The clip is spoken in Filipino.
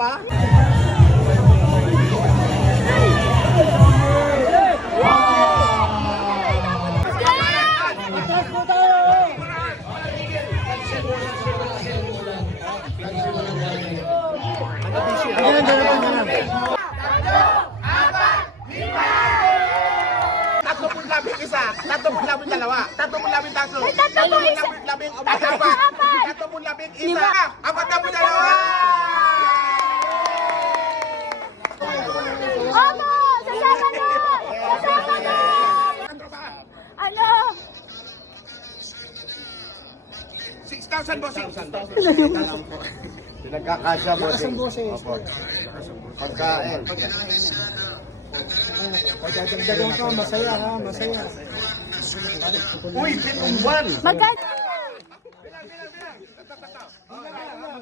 pa? Tatlo po labing isa, tatlo po labing dalawa, tatlo po labing tatlo, tatlo po labing apat, tatlo po labing isa, apat na po dalawa! Opo! Sasama na! Sasama na! Ano? 6,000 bossing. Pinagkakasya mo. Opo. Pagkain. Pagdadagdagan ka, masaya ha, masaya. Uy, 1. Magkano?